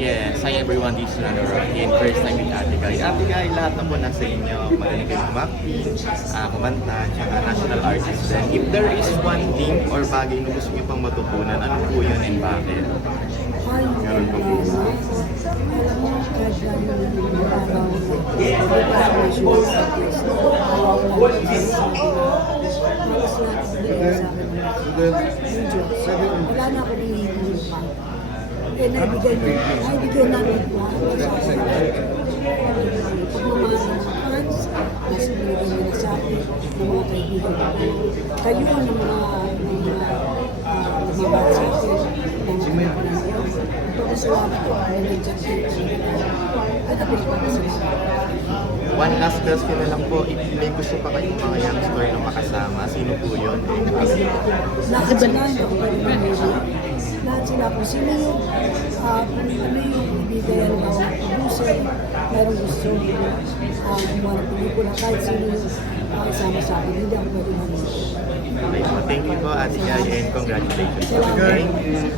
Yes, hi everyone, this is Nando again. First time with Ate Guy. Ate Guy, lahat na po nasa inyo. Magaling kayo kumacting, kumanta, tsaka national artist din. If there is one thing or bagay na gusto niyo pang matutunan, ano po yun and bakit? Ay, Meron po po. alam mo, kahit na yung araw, hindi pa ako sure sa test. Wala ko lang sa malas lahat binigay sa akin yung Diyos. Wala na ako hinihingi pa. Eh, naibigay namin po sa akin. Pagmamahal ng mga fans, mas binigay nila sa akin, ng mga kaibigan ko. Kayo ang mga nagmamahal sa akin, ng mga panahon. Pagkasalamat ko, ay nandiyan sa akin. At apis ko One last question na lang po, if may gusto pa kayong mga youngster na makasama, sino po yun? lahat sila, hindi ako pwede mamili. Lahat sila kung sino yung, kung ano yung ibigay ang mga producer, mayroong gusto gumawa ng pelikula, kahit sino yung kasama sa akin, hindi ako pwede mamili. Okay po, thank you po Ate Guy and congratulations. Salamat. Okay?